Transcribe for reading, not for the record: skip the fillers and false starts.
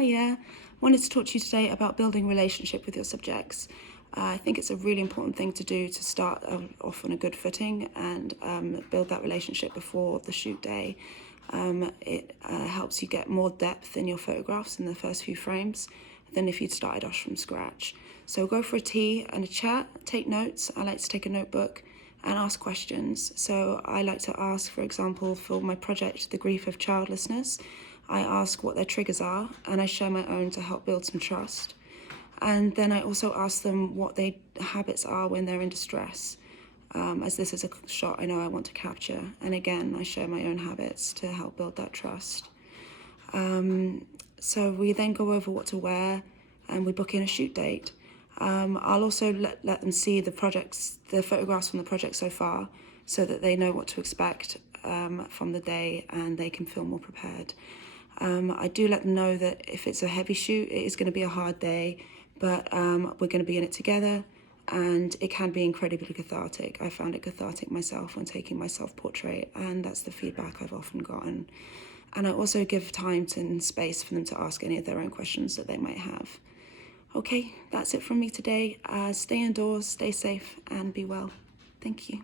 Hiya, wanted to talk to you today about building relationship with your subjects. I think it's a really important thing to do to start off on a good footing and build that relationship before the shoot day. It helps you get more depth in your photographs in the first few frames than if you'd started off from scratch. So go for a tea and a chat, take notes. I like to take a notebook and ask questions. So I like to ask, for example, for my project, The Grief of Childlessness, I ask what their triggers are and I share my own to help build some trust. And then I also ask them what their habits are when they're in distress, as this is a shot I know I want to capture. And again, I share my own habits to help build that trust. So we then go over what to wear and we book in a shoot date. I'll also let them see the photographs from the project so far so that they know what to expect from the day and they can feel more prepared. I do let them know that if it's a heavy shoot, it is going to be a hard day, but we're going to be in it together and it can be incredibly cathartic. I found it cathartic myself when taking my self-portrait, and that's the feedback I've often gotten. And I also give time and space for them to ask any of their own questions that they might have. Okay, that's it from me today. Stay indoors, stay safe, and be well. Thank you.